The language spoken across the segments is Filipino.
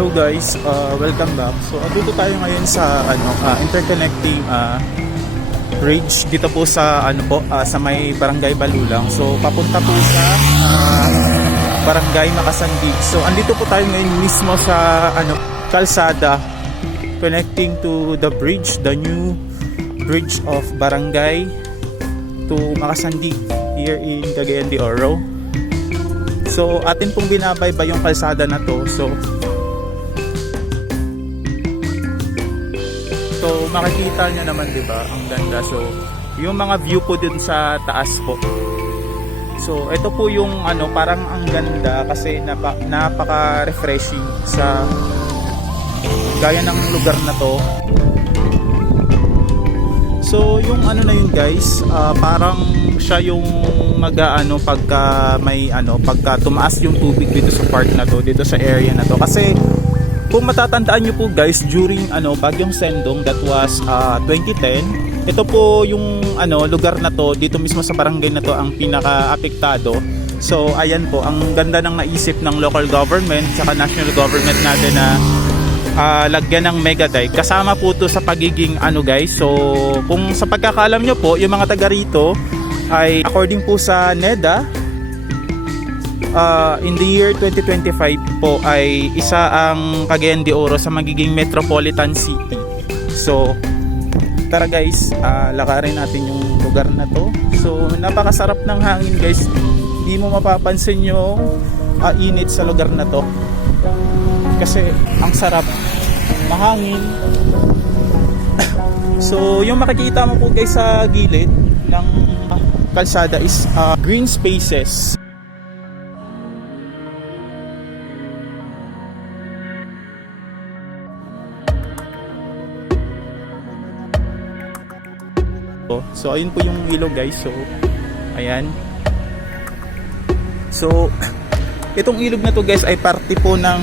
Hello guys, welcome back. So dito tayo ngayon sa interconnecting bridge dito po sa sa may Barangay Balulang. So papunta po sa Barangay Makasandi. So andito po tayo ngayon mismo sa kalsada connecting to the bridge, the new bridge of Barangay to Makasandi here in Cagayan de Oro. So atin pong binabaybay yung kalsada na to. So makikita nyo naman, di ba, ang ganda. So yung mga view po dun sa taas po. So ito po yung parang ang ganda kasi napaka-refreshing sa gaya ng lugar na to. So yung na yun guys, parang siya yung pagka tumaas yung tubig dito sa park na to, dito sa area na to. Kasi kung matatandaan nyo po guys, during Bagyong Sendong, that was 2010, ito po yung lugar na to, dito mismo sa barangay na to ang pinaka-apektado. So ayan po, ang ganda ng naisip ng local government saka national government natin na lagyan ng mega dike. Kasama po to sa pagiging guys. So kung sa pagkakaalam nyo po, yung mga taga rito ay according po sa NEDA, in the year 2025 po ay isa ang Cagayan de Oro sa magiging metropolitan city. So tara guys, lakarin natin yung lugar na to. So napakasarap ng hangin guys, hindi mo mapapansin yung init sa lugar na to kasi ang sarap, mahangin. So yung makikita mo po guys sa gilid ng kalsada is green spaces. So ayun po yung ilog guys. So ayan. So itong ilog na to guys ay parte po ng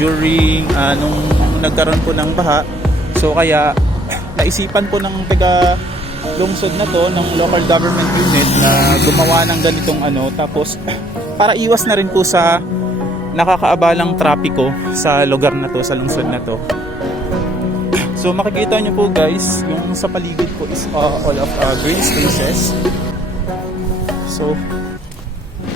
during nung nagkaroon po ng baha. So kaya naisipan po ng taga lungsod na to, ng local government unit, na gumawa ng ganitong tapos para iwas na rin po sa nakakaabalang trapiko sa lugar na to, sa lungsod na to. So makikita nyo po guys, yung sa paligid po is all of green spaces. So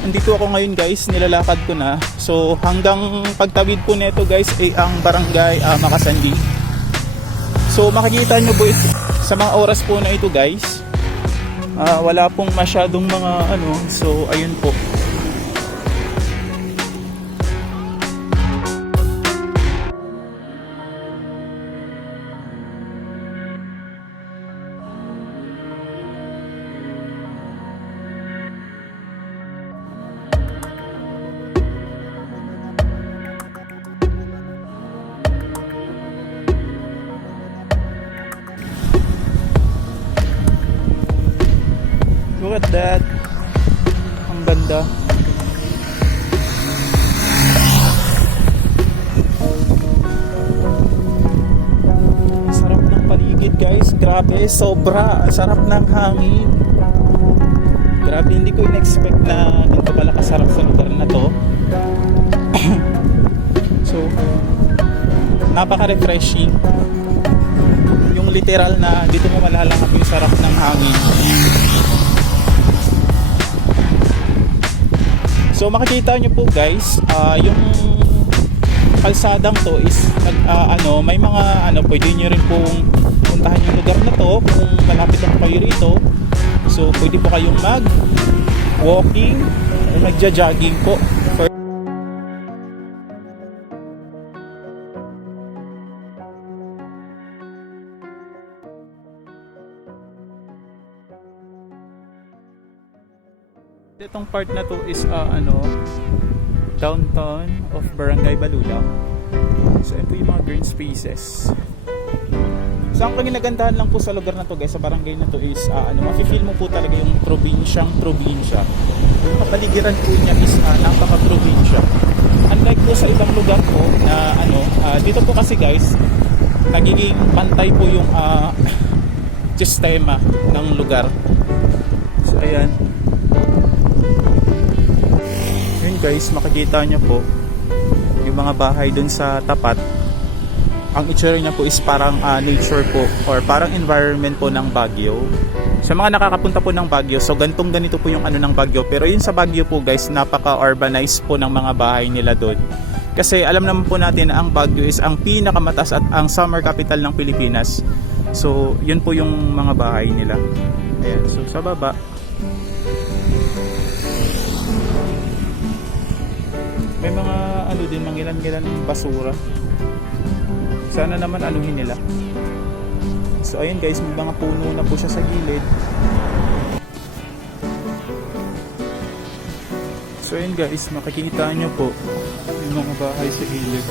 andito ako ngayon guys, nilalakad ko na. So hanggang pagtawid po nito guys ay ang Barangay Makasandi. So makikita nyo po sa mga oras po na ito guys, wala pong masyadong mga so ayun po. Look at that. Ang ganda. Sarap ng paligid guys. Grabe, sobra. Sarap ng hangin. Grabe, hindi ko in-expect na ganito pala kasarap sa lugar na to. So napaka-refreshing. Yung literal na dito mo malalanghap yung sarap ng hangin. So makikita nyo po guys, yung kalsadang to is may mga pwede nyo rin pong puntahan yung lugar na to kung malapit lang kayo rito. So pwede po kayong mag walking o magja-jogging po. Itong part na to is downtown of Barangay Balulang. So ito yung mga green spaces. So ang kaginagandahan lang po sa lugar na to guys, sa barangay na to is mafe-feel mo po talaga yung probinsya. Yung kapaligiran po niya is napaka-probinsya. Unlike po sa ibang lugar po na dito po kasi guys, nagiging pantay po yung sistema ng lugar. So ayan. Yun guys, makikita nyo po yung mga bahay dun sa tapat, ang itsura niya po is parang nature po or parang environment po ng Baguio. Sa mga nakakapunta po ng Baguio, so ganito po yung ano ng Baguio. Pero yun sa Baguio po guys, napaka-urbanized po ng mga bahay nila doon. Kasi alam naman po natin na ang Baguio is ang pinakamataas at ang summer capital ng Pilipinas. So yun po yung mga bahay nila. Ayan, so sa baba, may mga ano din, mangilan-ngilan basura. Sana naman anuhin nila. So ayun guys, may mga puno na po siya sa gilid. So ayun guys, makikita nyo po yung mga bahay sa gilid.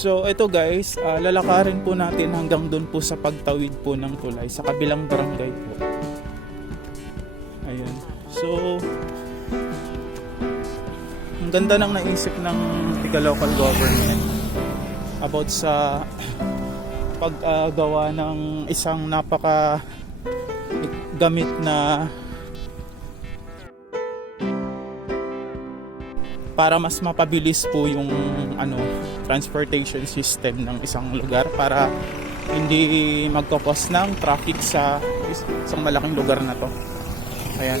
So ito guys, lalakarin po natin hanggang doon po sa pagtawid po ng tulay sa kabilang barangay po. Ayan. So ang ganda ng naisip ng tiga local government about sa paggawa ng isang napaka gamit na para mas mapabilis po yung transportation system ng isang lugar para hindi magkakos ng traffic sa isang malaking lugar na to. Ayan.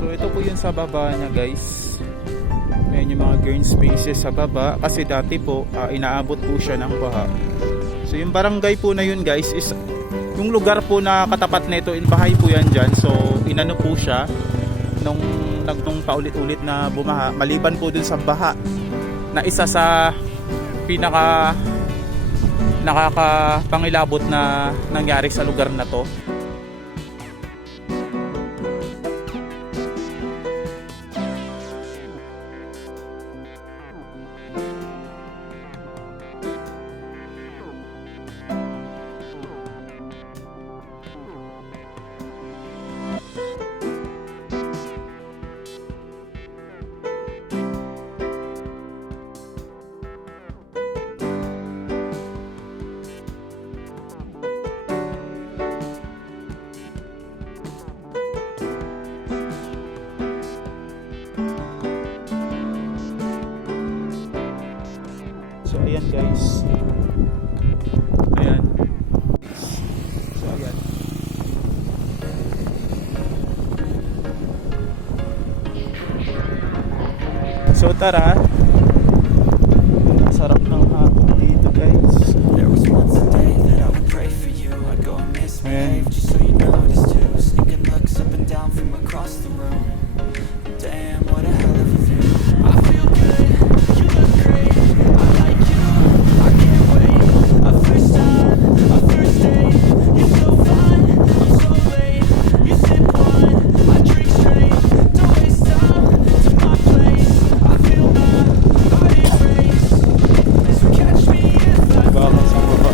So ito po yun sa baba niya guys. Ayan yung mga green spaces sa baba. Kasi dati po inaabot po siya ng baha. So yung barangay po na yun guys is yung lugar po na katapat na ito, bahay po yan dyan. So inano po siya nung paulit-ulit na bumaha. Maliban po dun sa baha na isa sa pinaka nakakapangilabot na nangyari sa lugar na to. So ayan guys. Ayan. So ayan. So tara. Sarap ng hapon dito guys. There was once a day that I would pray for you. I'd go and misbehave just so you notice too. Sneaking looks up and down from across the room. Damn, what a hell of a view. I feel good, you look great. I like you, I can't wait. A first time, a first date. You're so fine, I'm so late. You sip wine, I drink straight. Don't waste time to my place. I feel my heart erase. So catch me if I Bakit sa baba?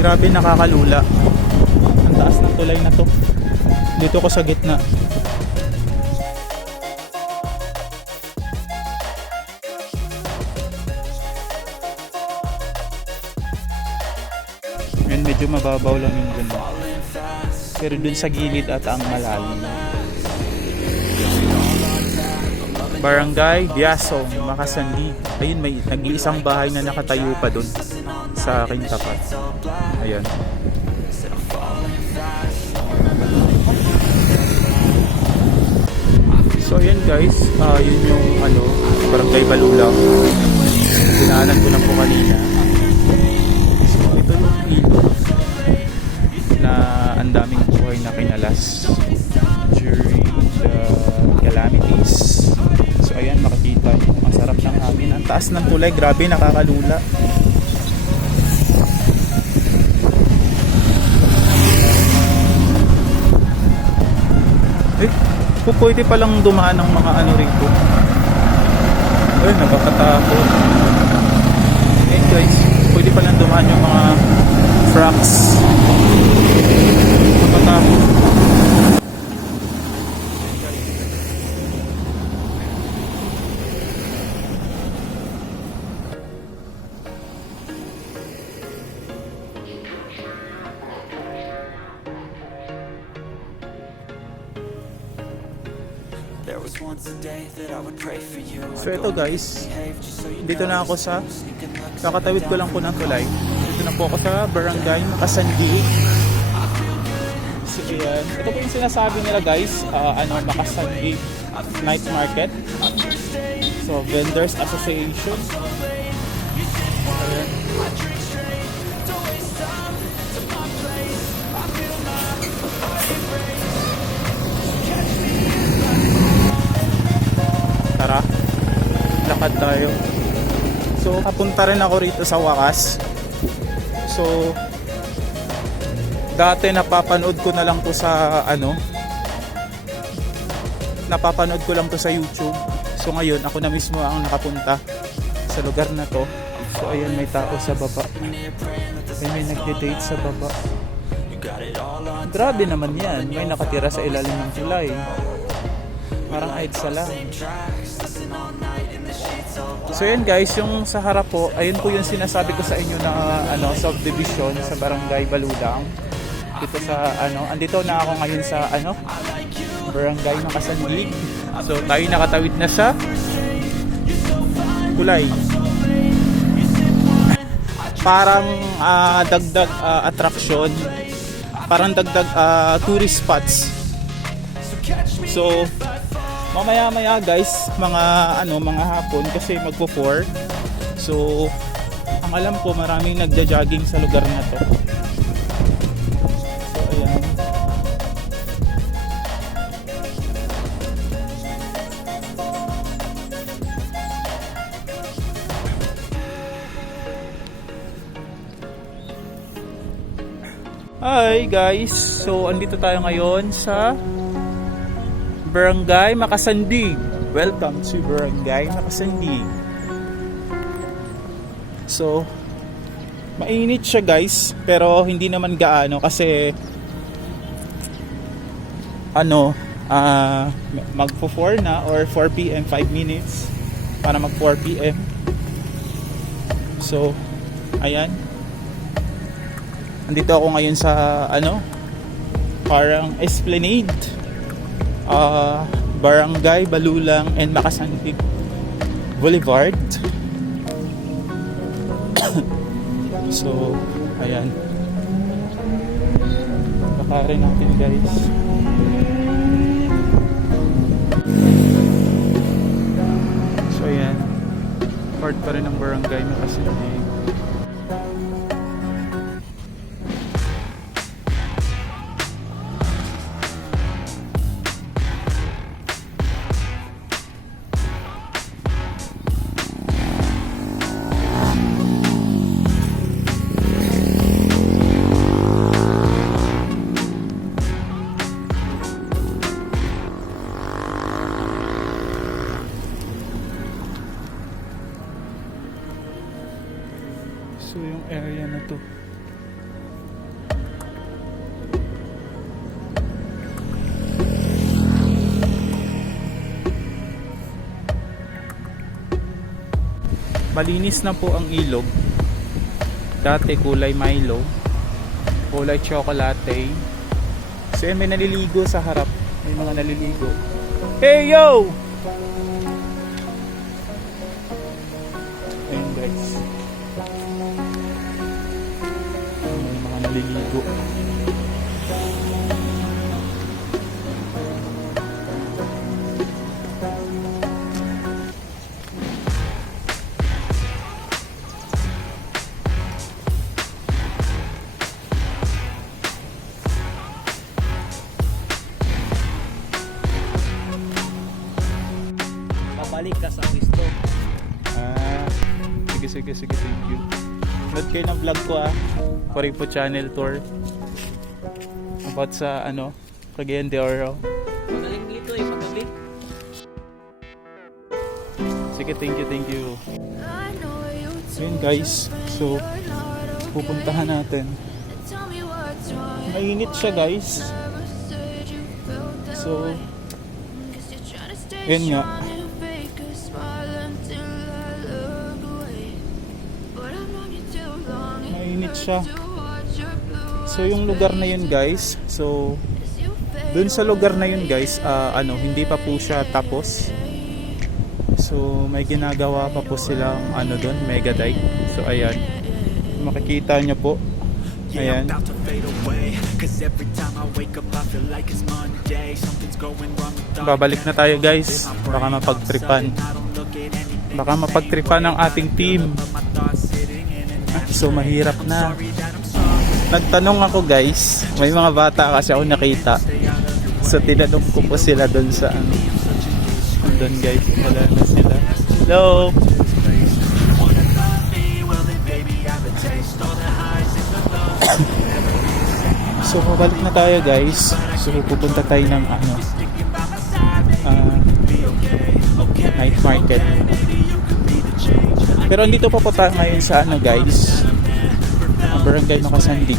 Grabe, nakakalula. Ang taas ng tulay na to. Dito ko sa gitna. Ngayon medyo mababaw lang yung dun. Pero dun sa gilid at ang malalim. Barangay Biasong, Makasandi. Ayun, may nag-iisang bahay na nakatayo pa dun sa aking tapat. Ayan. So ayan guys, yun yung Barangay Balulaw. Dinaanan ko na po kanina. So ito yung ilog na ang daming buhay na kinalas. during the calamities. So ayan, makikita nyo, masarap ng hangin. Ang taas ng tulay, grabe, nakakalula. Pwede palang dumaan ng mga ano rito. Ay, nakakatakot. Okay guys, pwede palang dumaan yung mga trucks. Nakakatakot. There was once a day that I would pray for you. So ito guys, dito na ako sa kakatawid ko lang po ng tulay. Dito na po ako sa barangay Makasandi. So yan, ito po yung sinasabi nila guys, Makasandi Night Market. So Vendors Association. Ayan. Tara, lakad tayo. So, papunta rin ako rito sa wakas. So, dati napapanood ko na lang to sa napapanood ko lang to sa YouTube. So, ngayon ako na mismo ang nakapunta sa lugar na to. So, ayan, may tao sa baba. May nagde-date sa baba. Grabe naman yan. May nakatira sa ilalim ng tulay. Parang EDSA lang. So yan guys, yung sa harap po, ayun po yung sinasabi ko sa inyo na subdivision sa Barangay Balulang. Dito sa andito na ako ngayon sa Barangay Makasandig. So tayo nakatawid na sa tulay. Parang dagdag attraction, parang dagdag tourist spots. So mamaya guys, mga hapon kasi magpo-4. So ang alam ko maraming nagja-jogging sa lugar na to. So ayan. Hi guys, so andito tayo ngayon sa Barangay Makasandig. Welcome to Barangay Makasandig. So, mainit siya guys, pero hindi naman gaano kasi magpo-4 na or 4 PM, 5 minutes para mag 4 PM. So, ayan. Andito ako ngayon sa parang Esplanade. Barangay Balulang and Makasandig Boulevard. So, ayan. Bakarin natin guys. So, ayan. Part pa rin ng Barangay Makasandig. So yung area na to, malinis na po ang ilog. Dati kulay Milo, kulay chocolate. So may naliligo sa harap. May mga naliligo. Hey yo! Ayun guys, may mga naliligo. balik ka sa pwesto. Ah, sige, thank you. Note kayo ng vlog ko Paripo Channel Tour. About sa Cagayan de Oro. Magaling dito paggabi. Sige, thank you. Yun guys, so pupuntahan natin. Mainit siya guys. So, yun nga. Mainit siya. So yung lugar na yun guys, so dun sa lugar na yun guys, hindi pa po siya tapos. So may ginagawa pa po silang dun, mega dike. So ayan, makikita nyo po. Ayan. Babalik na tayo guys. Baka mapagtripan ng ating team. So mahirap na. Nagtanong ako guys, may mga bata kasi ako nakita. So tinanong ko po sila doon sa doon guys, wala na sila. Hello. So mabalik na tayo guys. So pupunta tayo ng night market. Pero andito pa po tayo ngayon sa guys, Barangay Nakasandig.